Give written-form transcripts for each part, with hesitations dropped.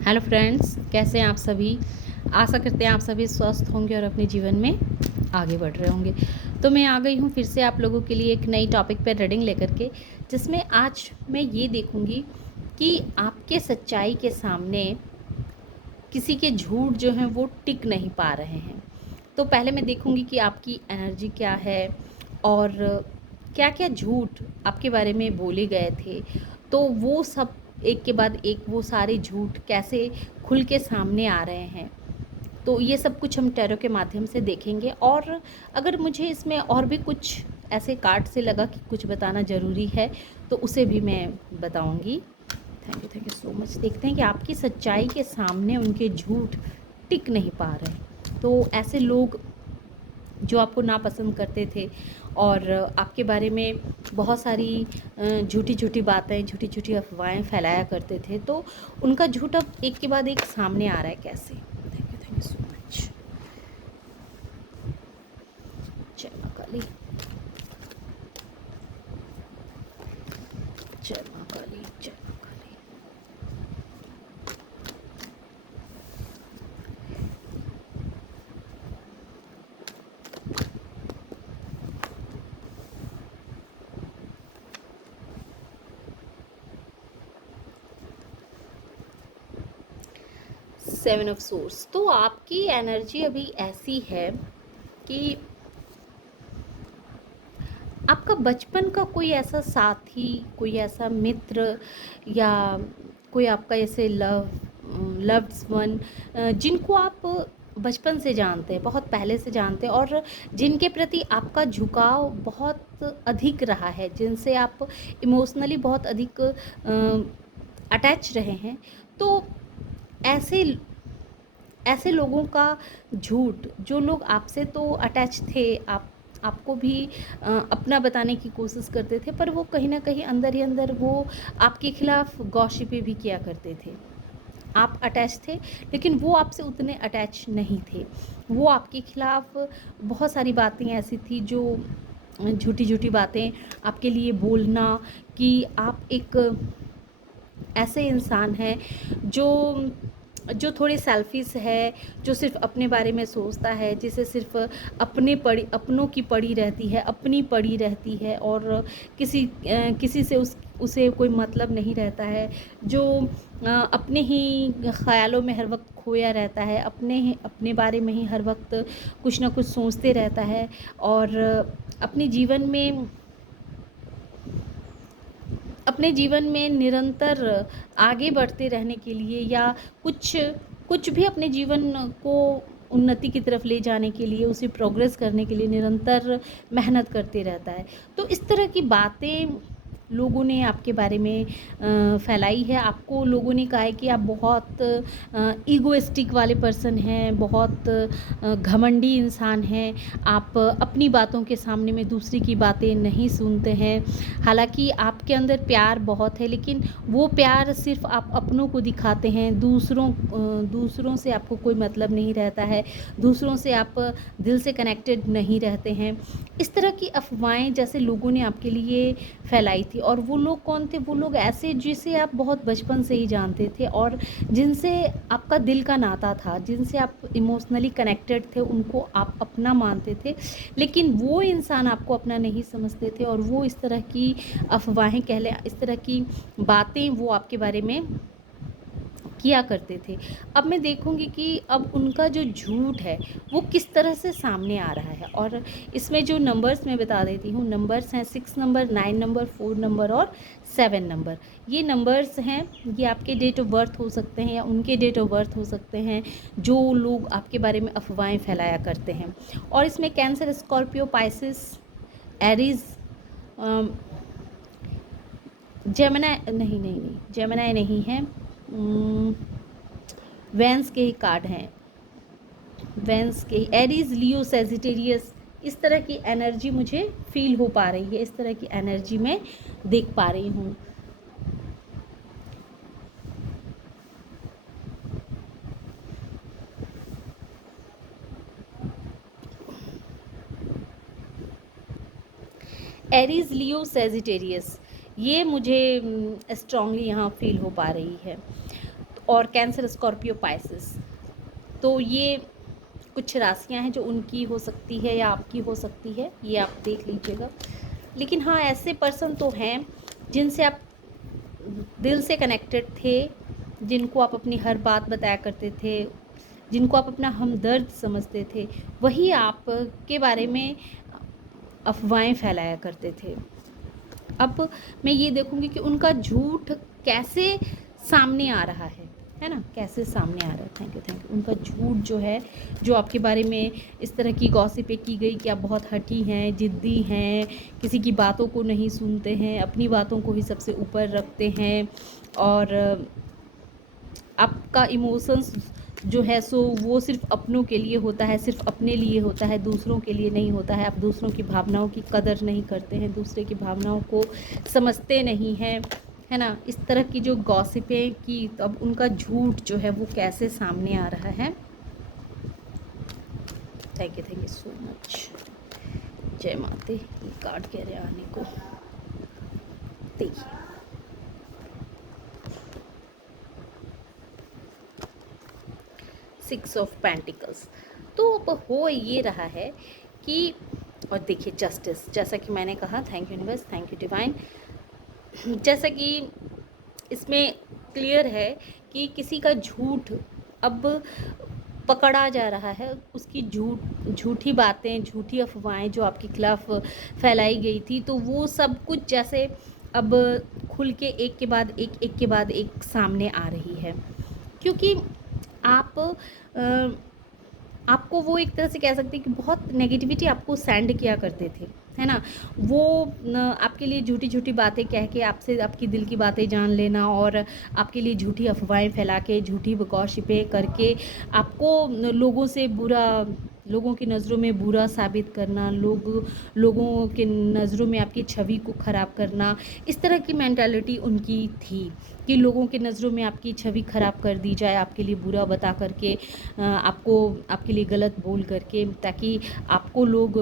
Hello friends, कैसे हैं आप सभी। आशा करते हैं आप सभी स्वस्थ होंगे और अपने जीवन में आगे बढ़ रहे होंगे। तो मैं आ गई हूँ फिर से आप लोगों के लिए एक नई टॉपिक पर रीडिंग लेकर के, जिसमें आज मैं ये देखूँगी कि आपके सच्चाई के सामने किसी के झूठ जो हैं वो टिक नहीं पा रहे हैं। तो पहले मैं देखूँगी कि आपकी एनर्जी क्या है और क्या क्या झूठ आपके बारे में बोले गए थे। तो वो सब एक के बाद एक वो सारे झूठ कैसे खुल के सामने आ रहे हैं, तो ये सब कुछ हम टैरो के माध्यम से देखेंगे। और अगर मुझे इसमें और भी कुछ ऐसे कार्ड से लगा कि कुछ बताना ज़रूरी है तो उसे भी मैं बताऊंगी। Thank you so much. देखते हैं कि आपकी सच्चाई के सामने उनके झूठ टिक नहीं पा रहे। तो ऐसे लोग जो आपको नापसंद करते थे और आपके बारे में बहुत सारी झूठी झूठी बातें, झूठी झूठी अफवाहें फैलाया करते थे, तो उनका झूठ अब एक के बाद एक सामने आ रहा है कैसे। Thank you so much. जय माँ काली, जय माँ काली, जय माँ काली। 7 ऑफ सोर्स। तो आपकी एनर्जी अभी ऐसी है कि आपका बचपन का कोई ऐसा साथी, कोई ऐसा मित्र, या कोई आपका ऐसे लव्ड वन, जिनको आप बचपन से जानते हैं, बहुत पहले से जानते हैं, और जिनके प्रति आपका झुकाव बहुत अधिक रहा है, जिनसे आप इमोशनली बहुत अधिक अटैच रहे हैं। तो ऐसे ऐसे लोगों का झूठ, जो लोग आपसे तो अटैच थे, आपको भी अपना बताने की कोशिश करते थे, पर वो कहीं ना कहीं अंदर ही अंदर वो आपके खिलाफ गॉसिपें भी किया करते थे। आप अटैच थे लेकिन वो आपसे उतने अटैच नहीं थे। वो आपके खिलाफ बहुत सारी बातें ऐसी थी, जो झूठी झूठी बातें आपके लिए बोलना कि आप एक ऐसे इंसान हैं जो जो थोड़ी सेल्फिश है, जो सिर्फ अपने बारे में सोचता है, जिसे सिर्फ अपनों की पड़ी रहती है, अपनी पड़ी रहती है, और किसी से उसे कोई मतलब नहीं रहता है, जो अपने ही ख्यालों में हर वक्त खोया रहता है, अपने बारे में ही हर वक्त कुछ ना कुछ सोचते रहता है, और अपने जीवन में निरंतर आगे बढ़ते रहने के लिए, या कुछ कुछ भी अपने जीवन को उन्नति की तरफ ले जाने के लिए, उसे प्रोग्रेस करने के लिए निरंतर मेहनत करते रहता है। तो इस तरह की बातें लोगों ने आपके बारे में फैलाई है। आपको लोगों ने कहा है कि आप बहुत ईगोइस्टिक वाले पर्सन हैं, बहुत घमंडी इंसान हैं, आप अपनी बातों के सामने में दूसरी की बातें नहीं सुनते हैं। हालांकि आपके अंदर प्यार बहुत है, लेकिन वो प्यार सिर्फ आप अपनों को दिखाते हैं, दूसरों से आपको कोई मतलब नहीं रहता है, दूसरों से आप दिल से कनेक्टेड नहीं रहते हैं। इस तरह की अफवाहें जैसे लोगों ने आपके लिए फैलाई थी। और वो लोग कौन थे? वो लोग ऐसे जिसे आप बहुत बचपन से ही जानते थे, और जिनसे आपका दिल का नाता था, जिनसे आप इमोशनली कनेक्टेड थे, उनको आप अपना मानते थे, लेकिन वो इंसान आपको अपना नहीं समझते थे, और वो इस तरह की अफवाहें कह लें, इस तरह की बातें वो आपके बारे में किया करते थे। अब मैं देखूंगी कि अब उनका जो झूठ है वो किस तरह से सामने आ रहा है। और इसमें जो नंबर्स मैं बता देती हूँ, नंबर्स हैं 6 नंबर, 9 नंबर, 4 नंबर और 7 नंबर। ये नंबर्स हैं, ये आपके डेट ऑफ बर्थ हो सकते हैं या उनके डेट ऑफ बर्थ हो सकते हैं, जो लोग आपके बारे में अफवाहें फैलाया करते हैं। और इसमें cancer, Scorpio, Pisces, Aries, Gemini, नहीं जेमिनी नहीं है, वेंस के ही कार्ड हैं, वेंस के, एरीज, लियो, सेजिटेरियस। इस तरह की एनर्जी मुझे फील हो पा रही है, इस तरह की एनर्जी मैं देख पा रही हूँ। एरीज, लियो, सेजिटेरियस, ये मुझे स्ट्रांगली यहाँ फील हो पा रही है। और कैंसर, स्कॉर्पियो, पाइसेस। तो ये कुछ राशियां हैं जो उनकी हो सकती है या आपकी हो सकती है, ये आप देख लीजिएगा। लेकिन हाँ, ऐसे पर्सन तो हैं जिनसे आप दिल से कनेक्टेड थे, जिनको आप अपनी हर बात बताया करते थे, जिनको आप अपना हमदर्द समझते थे, वही आपके बारे में अफवाहें फैलाया करते थे। अब मैं ये देखूंगी कि उनका झूठ कैसे सामने आ रहा है ना, कैसे सामने आ रहा है। Thank you, thank you. उनका झूठ जो है, जो आपके बारे में इस तरह की गॉसिपें की गई कि आप बहुत हठी हैं, ज़िद्दी हैं, किसी की बातों को नहीं सुनते हैं, अपनी बातों को ही सबसे ऊपर रखते हैं, और आपका इमोशंस जो है सो वो सिर्फ अपनों के लिए होता है, सिर्फ अपने लिए होता है, दूसरों के लिए नहीं होता है। आप दूसरों की भावनाओं की कदर नहीं करते हैं, दूसरे की भावनाओं को समझते नहीं हैं, है ना। इस तरह की जो गॉसिपें की, तो अब उनका झूठ जो है वो कैसे सामने आ रहा है। Thank you so much. जय माते। ये कार्ड कह रहे आने को, देखिए। Six of pentacles. तो अब हो ये रहा है कि, और देखिए जस्टिस, जैसा कि मैंने कहा, thank you universe, thank you divine. जैसा कि इसमें क्लियर है कि किसी का झूठ अब पकड़ा जा रहा है, उसकी झूठी बातें, झूठी अफवाहें जो आपके खिलाफ फैलाई गई थी, तो वो सब कुछ जैसे अब खुल के एक के बाद एक के बाद एक सामने आ रही है। क्योंकि आप आपको वो एक तरह से कह सकते हैं कि बहुत नेगेटिविटी आपको सेंड किया करते थे, है ना। वो आपके लिए झूठी झूठी बातें कह के आपसे आपकी दिल की बातें जान लेना, और आपके लिए झूठी अफवाहें फैला के, झूठी गॉसिपें करके आपको लोगों की नज़रों में बुरा साबित करना, लोगों के नज़रों में आपकी छवि को ख़राब करना। इस तरह की मेंटालिटी उनकी थी कि लोगों के नज़रों में आपकी छवि ख़राब कर दी जाए, आपके लिए बुरा बता करके, आपके लिए गलत बोल करके, ताकि आपको लोग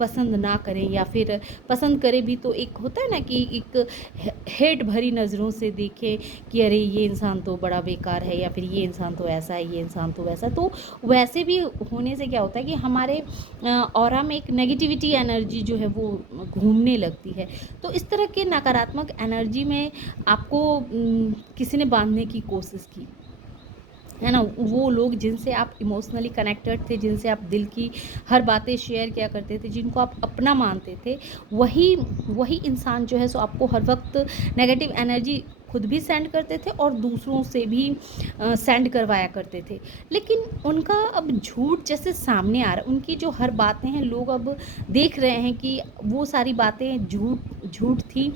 पसंद ना करें, या फिर पसंद करें भी तो एक होता है ना कि एक हेट भरी नज़रों से देखें कि अरे ये इंसान तो बड़ा बेकार है, या फिर ये इंसान तो ऐसा है, ये इंसान तो वैसा। तो वैसे भी होने से क्या होता है कि हमारे ऑरा में एक नेगेटिविटी एनर्जी जो है वो घूमने लगती है। तो इस तरह के नकारात्मक एनर्जी में आपको किसी ने बांधने की कोशिश की, है ना। वो लोग जिनसे आप इमोशनली कनेक्टेड थे, जिनसे आप दिल की हर बातें शेयर किया करते थे, जिनको आप अपना मानते थे, वही इंसान जो है सो आपको हर वक्त नेगेटिव एनर्जी खुद भी सेंड करते थे और दूसरों से भी सेंड करवाया करते थे। लेकिन उनका अब झूठ जैसे सामने आ रहा है, उनकी जो हर बातें हैं लोग अब देख रहे हैं कि वो सारी बातें झूठ थी।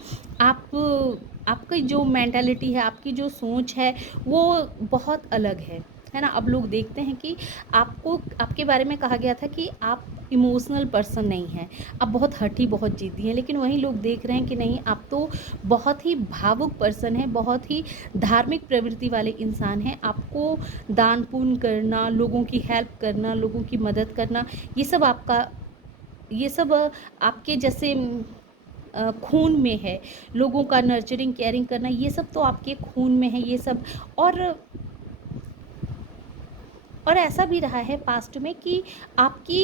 आपकी जो मेंटालिटी है, आपकी जो सोच है, वो बहुत अलग है ना। अब लोग देखते हैं कि आपके बारे में कहा गया था कि आप इमोशनल पर्सन नहीं हैं, आप बहुत हठी, बहुत ज़िद्दी हैं। लेकिन वहीं लोग देख रहे हैं कि नहीं, आप तो बहुत ही भावुक पर्सन हैं, बहुत ही धार्मिक प्रवृत्ति वाले इंसान हैं। आपको दान पुण्य करना, लोगों की हेल्प करना, लोगों की मदद करना, ये सब आपके जैसे खून में है। लोगों का नर्चरिंग, केयरिंग करना, ये सब तो आपके खून में है, ये सब। और ऐसा भी रहा है पास्ट में कि आपकी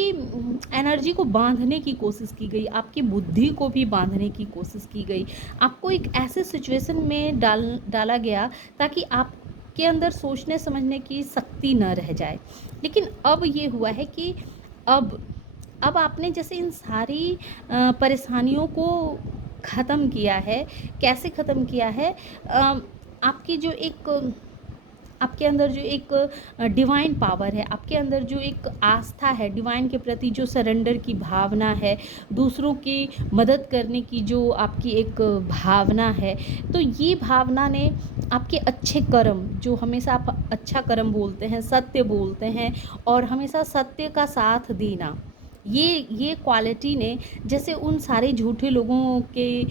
एनर्जी को बांधने की कोशिश की गई, आपकी बुद्धि को भी बांधने की कोशिश की गई, आपको एक ऐसे सिचुएशन में डाला गया ताकि आपके अंदर सोचने समझने की शक्ति न रह जाए। लेकिन अब ये हुआ है कि अब आपने जैसे इन सारी परेशानियों को ख़त्म किया है। कैसे ख़त्म किया है? आपकी जो एक आपके अंदर जो एक डिवाइन पावर है, आपके अंदर जो एक आस्था है, डिवाइन के प्रति जो सरेंडर की भावना है, दूसरों की मदद करने की जो आपकी एक भावना है, तो ये भावना ने आपके अच्छे कर्म, जो हमेशा आप अच्छा कर्म बोलते हैं, सत्य बोलते हैं और हमेशा सत्य का साथ देना, ये क्वालिटी ने जैसे उन सारे झूठे लोगों के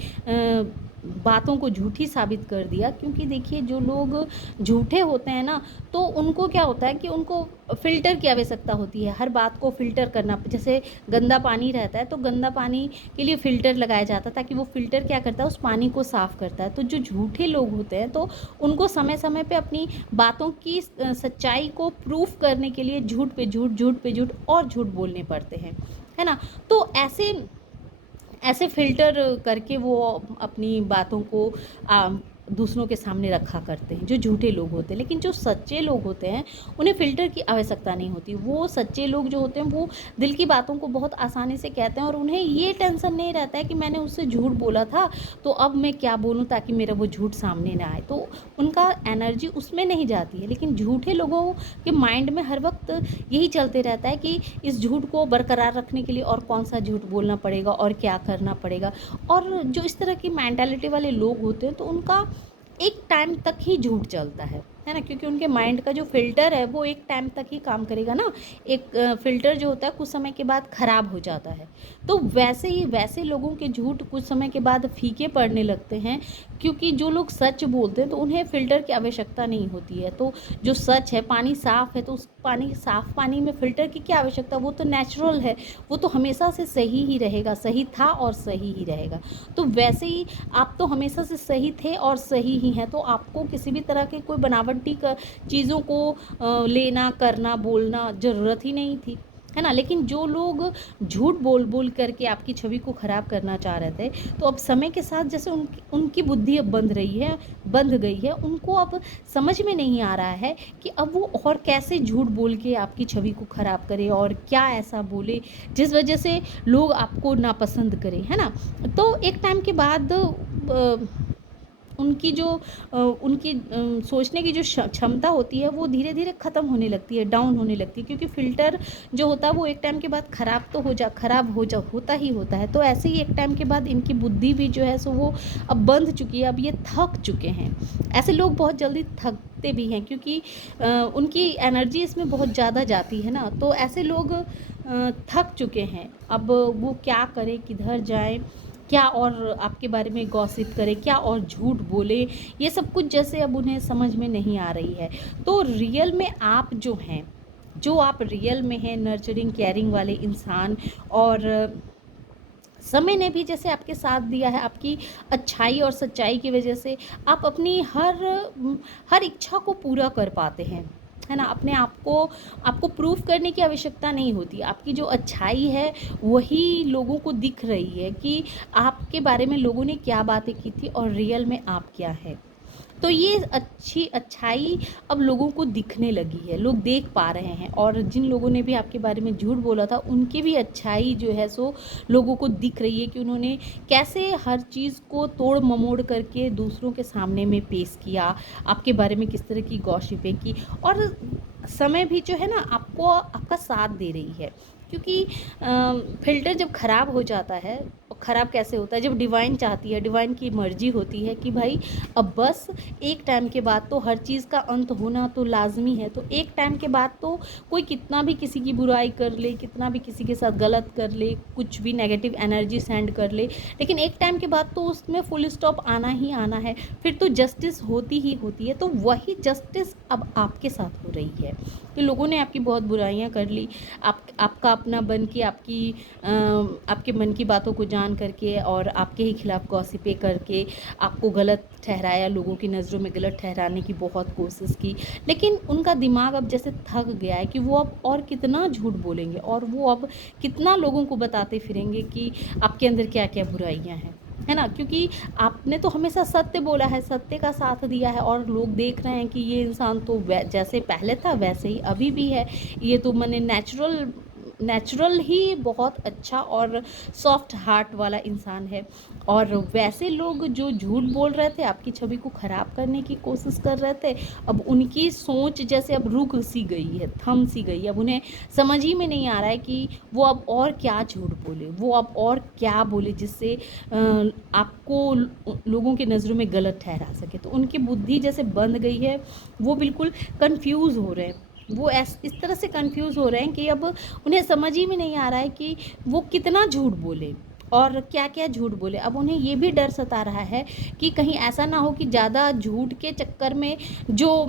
बातों को झूठी साबित कर दिया। क्योंकि देखिए जो लोग झूठे होते हैं ना, तो उनको क्या होता है कि उनको फ़िल्टर की आवश्यकता होती है, हर बात को फ़िल्टर करना। जैसे गंदा पानी रहता है तो गंदा पानी के लिए फ़िल्टर लगाया जाता है, ताकि वो फ़िल्टर क्या करता है, उस पानी को साफ़ करता है। तो जो झूठे लोग होते हैं तो उनको समय समय पे अपनी बातों की सच्चाई को प्रूफ करने के लिए झूठ पे झूठ, झूठ पे झूठ और झूठ बोलने पड़ते हैं, है ना? तो ऐसे ऐसे फ़िल्टर करके वो अपनी बातों को दूसरों के सामने रखा करते हैं, जो झूठे लोग होते हैं। लेकिन जो सच्चे लोग होते हैं, उन्हें फ़िल्टर की आवश्यकता नहीं होती। वो सच्चे लोग जो होते हैं, वो दिल की बातों को बहुत आसानी से कहते हैं, और उन्हें ये टेंशन नहीं रहता है कि मैंने उससे झूठ बोला था, तो अब मैं क्या बोलूँ ताकि मेरा वो झूठ सामने ना आए। तो उनका एनर्जी उसमें नहीं जाती है। लेकिन झूठे लोगों के माइंड में हर वक़्त यही चलते रहता है कि इस झूठ को बरकरार रखने के लिए और कौन-सा झूठ बोलना पड़ेगा और क्या करना पड़ेगा। और जो इस तरह की मेंटालिटी वाले लोग होते हैं, तो उनका एक टाइम तक ही झूठ चलता है ना? क्योंकि उनके माइंड का जो फ़िल्टर है वो एक टाइम तक ही काम करेगा ना। एक फ़िल्टर जो होता है कुछ समय के बाद ख़राब हो जाता है। तो वैसे ही वैसे लोगों के झूठ कुछ समय के बाद फीके पड़ने लगते हैं, क्योंकि जो लोग सच बोलते हैं तो उन्हें फ़िल्टर की आवश्यकता नहीं होती है। तो जो सच है, पानी साफ़ है, तो उस साफ़ पानी में फ़िल्टर की क्या आवश्यकता? वो तो नेचुरल है, वो तो हमेशा से सही ही रहेगा, सही था और सही ही रहेगा। तो वैसे ही आप तो हमेशा से सही थे और सही ही हैं, तो आपको किसी भी तरह के कोई बनावटी चीज़ों को लेना, करना, बोलना ज़रूरत ही नहीं थी, है ना? लेकिन जो लोग झूठ बोल बोल करके आपकी छवि को ख़राब करना चाह रहे थे, तो अब समय के साथ जैसे उनकी बुद्धि अब बंध गई है, उनको अब समझ में नहीं आ रहा है कि अब वो और कैसे झूठ बोल के आपकी छवि को ख़राब करे, और क्या ऐसा बोले जिस वजह से लोग आपको नापसंद करें, है ना? तो एक टाइम के बाद उनकी जो उनकी सोचने की जो क्षमता होती है, वो धीरे-धीरे ख़त्म होने लगती है, डाउन होने लगती है। क्योंकि फ़िल्टर जो होता है वो एक टाइम के बाद ख़राब होता ही होता है। तो ऐसे ही एक टाइम के बाद इनकी बुद्धि भी जो है सो वो अब बंध चुकी है, अब ये थक चुके हैं। ऐसे लोग बहुत जल्दी थकते भी हैं, क्योंकि उनकी एनर्जी इसमें बहुत ज़्यादा जाती है ना। तो ऐसे लोग थक चुके हैं। अब वो क्या करें, किधर जाएँ, क्या और आपके बारे में गॉसिप करे, क्या और झूठ बोले, ये सब कुछ जैसे अब उन्हें समझ में नहीं आ रही है। तो रियल में आप जो हैं, जो आप रियल में हैं, नर्चरिंग केयरिंग वाले इंसान, और समय ने भी जैसे आपके साथ दिया है, आपकी अच्छाई और सच्चाई की वजह से आप अपनी हर इच्छा को पूरा कर पाते हैं, है ना? अपने आपको प्रूफ करने की आवश्यकता नहीं होती। आपकी जो अच्छाई है वही लोगों को दिख रही है कि आपके बारे में लोगों ने क्या बातें की थी और रियल में आप क्या है। तो ये अच्छाई अब लोगों को दिखने लगी है, लोग देख पा रहे हैं, और जिन लोगों ने भी आपके बारे में झूठ बोला था, उनकी भी अच्छाई जो है सो लोगों को दिख रही है कि उन्होंने कैसे हर चीज़ को तोड़ ममोड़ करके दूसरों के सामने में पेश किया, आपके बारे में किस तरह की गॉसिपें की। और समय भी जो है ना आपको आपका साथ दे रही है। क्योंकि फ़िल्टर जब ख़राब हो जाता है, ख़राब कैसे होता है, जब डिवाइन चाहती है, डिवाइन की मर्ज़ी होती है कि भाई अब बस एक टाइम के बाद तो हर चीज़ का अंत होना तो लाज़मी है। तो एक टाइम के बाद तो कोई कितना भी किसी की बुराई कर ले, कितना भी किसी के साथ गलत कर ले, कुछ भी नेगेटिव एनर्जी सेंड कर ले, लेकिन एक टाइम के बाद तो उसमें फुल स्टॉप आना ही आना है। फिर तो जस्टिस होती ही होती है। तो वही जस्टिस अब आपके साथ हो रही है कि लोगों ने आपकी बहुत बुराइयां कर ली, आपका अपना बन के आपके मन की बातों को जान करके और आपके ही खिलाफ गॉसिपें करके आपको गलत ठहराया, लोगों की नज़रों में गलत ठहराने की बहुत कोशिश की। लेकिन उनका दिमाग अब जैसे थक गया है कि वो अब और कितना झूठ बोलेंगे, और वो अब कितना लोगों को बताते फिरेंगे कि आपके अंदर क्या क्या बुराइयां हैं, है ना? क्योंकि आपने तो हमेशा सत्य बोला है, सत्य का साथ दिया है, और लोग देख रहे हैं कि ये इंसान तो जैसे पहले था वैसे ही अभी भी है। ये तो माने नेचुरल ही बहुत अच्छा और सॉफ्ट हार्ट वाला इंसान है। और वैसे लोग जो झूठ बोल रहे थे, आपकी छवि को ख़राब करने की कोशिश कर रहे थे, अब उनकी सोच जैसे अब रुक सी गई है, थम सी गई है। अब उन्हें समझ ही में नहीं आ रहा है कि वो अब और क्या झूठ बोले, वो अब और क्या बोले जिससे आपको लोगों की नज़रों में गलत ठहरा सके। तो उनकी बुद्धि जैसे बंद गई है, वो बिल्कुल कंफ्यूज हो रहे हैं। वो इस तरह से कंफ्यूज हो रहे हैं कि अब उन्हें समझ ही में नहीं आ रहा है कि वो कितना झूठ बोले, और क्या-क्या झूठ बोले। अब उन्हें ये भी डर सता रहा है कि कहीं ऐसा ना हो कि ज़्यादा झूठ के चक्कर में जो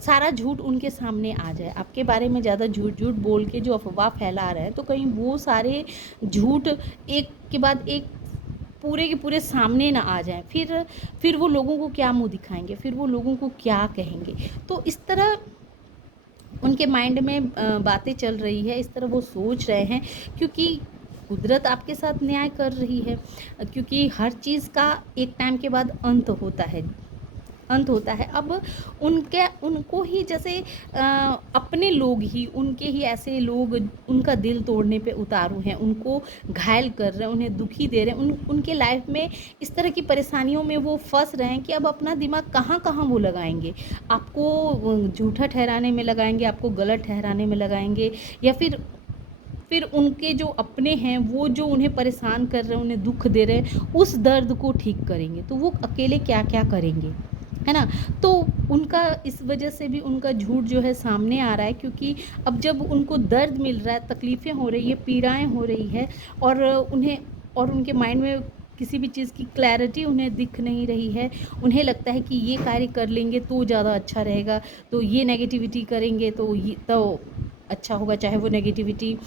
सारा झूठ उनके सामने आ जाए। आपके बारे में ज़्यादा झूठ-झूठ बोल के जो अफ़वाह फैला रहे हैं, तो कहीं वो सारे झूठ एक के बाद एक पूरे के पूरे सामने ना आ जाएँ। फिर वो लोगों को क्या मुँह दिखाएँगे, फिर वो लोगों को क्या कहेंगे। तो इस तरह उनके माइंड में बातें चल रही है, इस तरह वो सोच रहे हैं, क्योंकि कुदरत आपके साथ न्याय कर रही है। क्योंकि हर चीज़ का एक टाइम के बाद अंत होता है। अब उनको ही जैसे अपने लोग ही, उनके ही ऐसे लोग उनका दिल तोड़ने पे उतारू हैं, उनको घायल कर रहे हैं, उन्हें दुखी दे रहे हैं, उनके लाइफ में इस तरह की परेशानियों में वो फंस रहे हैं कि अब अपना दिमाग कहाँ कहाँ वो लगाएंगे। आपको झूठा ठहराने में लगाएंगे, आपको गलत ठहराने में लगाएंगे, या फिर उनके जो अपने हैं, वो जो उन्हें परेशान कर रहे हैं, उन्हें दुख दे रहे हैं, उस दर्द को ठीक करेंगे। तो वो अकेले क्या क्या करेंगे, है ना। तो उनका इस वजह से भी उनका झूठ जो है सामने आ रहा है, क्योंकि अब जब उनको दर्द मिल रहा है, तकलीफ़ें हो रही है, पीड़ाएं हो रही है, और उनके माइंड में किसी भी चीज़ की क्लैरिटी उन्हें दिख नहीं रही है। उन्हें लगता है कि ये कार्य कर लेंगे तो ज़्यादा अच्छा रहेगा, तो ये नेगेटिविटी करेंगे तो अच्छा होगा, चाहे वो नेगेटिविटी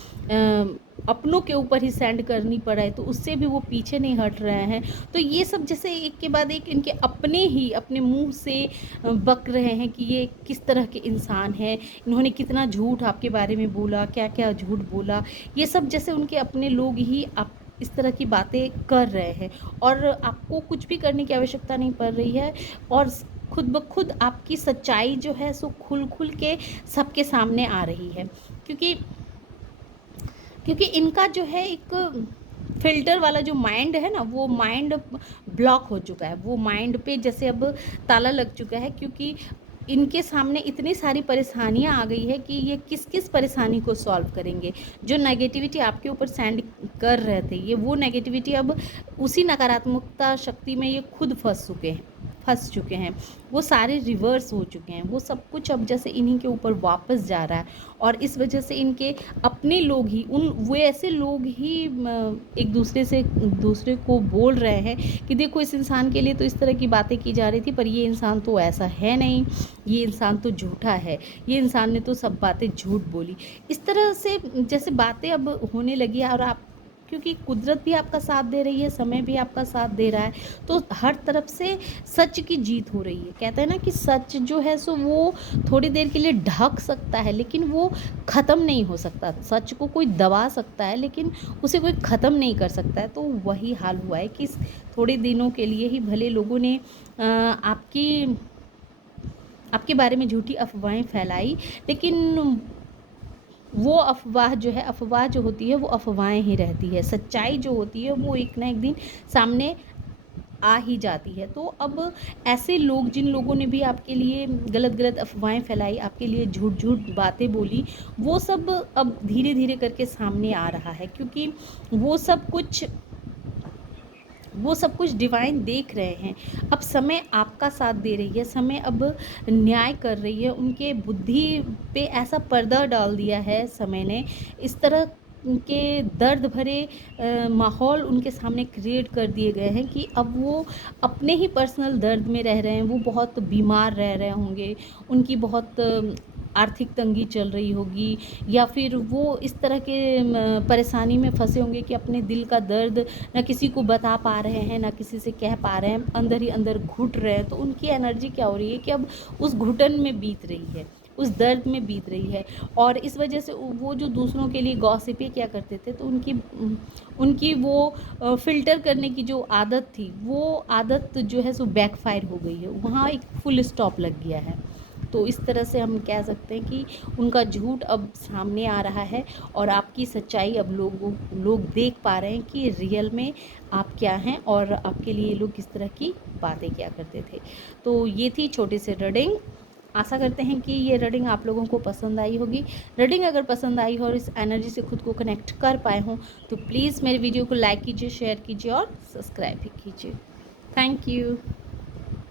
अपनों के ऊपर ही सेंड करनी पड़े, तो उससे भी वो पीछे नहीं हट रहे हैं। तो ये सब जैसे एक के बाद एक इनके अपने मुंह से बक रहे हैं कि ये किस तरह के इंसान हैं, इन्होंने कितना झूठ आपके बारे में बोला, क्या क्या झूठ बोला। ये सब जैसे उनके अपने लोग ही आप इस तरह की बातें कर रहे हैं, और आपको कुछ भी करने की आवश्यकता नहीं पड़ रही है, और खुद ब खुद आपकी सच्चाई जो है सो खुल खुल के सबके सामने आ रही है। क्योंकि क्योंकि इनका जो है एक फ़िल्टर वाला जो माइंड है ना, वो माइंड ब्लॉक हो चुका है। वो माइंड पे जैसे अब ताला लग चुका है, क्योंकि इनके सामने इतनी सारी परेशानियाँ आ गई है कि ये किस-किस परेशानी को सॉल्व करेंगे। जो नेगेटिविटी आपके ऊपर सेंड कर रहे थे, ये वो नेगेटिविटी अब उसी नकारात्मकता शक्ति में ये खुद फँस चुके हैं। वो सारे रिवर्स हो चुके हैं। वो सब कुछ अब जैसे इन्हीं के ऊपर वापस जा रहा है, और इस वजह से इनके अपने लोग ही वो ऐसे लोग ही एक दूसरे को बोल रहे हैं कि देखो, इस इंसान के लिए तो इस तरह की बातें की जा रही थी, पर ये इंसान तो ऐसा है नहीं, ये इंसान तो झूठा है, ये इंसान ने तो सब बातें झूठ बोली। इस तरह से जैसे बातें अब होने लगी है, और आप क्योंकि कुदरत भी आपका साथ दे रही है, समय भी आपका साथ दे रहा है, तो हर तरफ से सच की जीत हो रही है। कहते हैं ना कि सच जो है सो वो थोड़ी देर के लिए ढक सकता है, लेकिन वो ख़त्म नहीं हो सकता। सच को कोई दबा सकता है, लेकिन उसे कोई ख़त्म नहीं कर सकता है। तो वही हाल हुआ है कि थोड़े दिनों के लिए ही भले लोगों ने आपके बारे में झूठी अफवाहें फैलाई, लेकिन वो अफ़वाह जो होती है वो अफ़वाहें ही रहती है। सच्चाई जो होती है वो एक ना एक दिन सामने आ ही जाती है। तो अब ऐसे लोग, जिन लोगों ने भी आपके लिए गलत-गलत अफ़वाहें फैलाई, आपके लिए झूठ-झूठ बातें बोली, वो सब अब धीरे-धीरे करके सामने आ रहा है, क्योंकि वो सब कुछ डिवाइन देख रहे हैं। अब समय आपका साथ दे रही है, समय अब न्याय कर रही है। उनके बुद्धि पे ऐसा पर्दा डाल दिया है समय ने, इस तरह के दर्द भरे माहौल उनके सामने क्रिएट कर दिए गए हैं कि अब वो अपने ही पर्सनल दर्द में रह रहे हैं। वो बहुत बीमार रह रहे होंगे, उनकी बहुत आर्थिक तंगी चल रही होगी, या फिर वो इस तरह के परेशानी में फंसे होंगे कि अपने दिल का दर्द ना किसी को बता पा रहे हैं, ना किसी से कह पा रहे हैं, अंदर ही अंदर घुट रहे हैं। तो उनकी एनर्जी क्या हो रही है कि अब उस घुटन में बीत रही है, उस दर्द में बीत रही है। और इस वजह से वो जो दूसरों के लिए गॉसिपें क्या करते थे, तो उनकी वो फ़िल्टर करने की जो आदत थी, वो आदत जो है सो बैकफ़ायर हो गई है। वहाँ एक फुल स्टॉप लग गया है। तो इस तरह से हम कह सकते हैं कि उनका झूठ अब सामने आ रहा है, और आपकी सच्चाई अब लोग देख पा रहे हैं कि रियल में आप क्या हैं, और आपके लिए लोग किस तरह की बातें क्या करते थे। तो ये थी छोटी सी रीडिंग। आशा करते हैं कि ये रीडिंग आप लोगों को पसंद आई होगी। रीडिंग अगर पसंद आई हो और इस एनर्जी से खुद को कनेक्ट कर पाए हों, तो प्लीज़ मेरे वीडियो को लाइक कीजिए, शेयर कीजिए और सब्सक्राइब भी कीजिए। Thank you.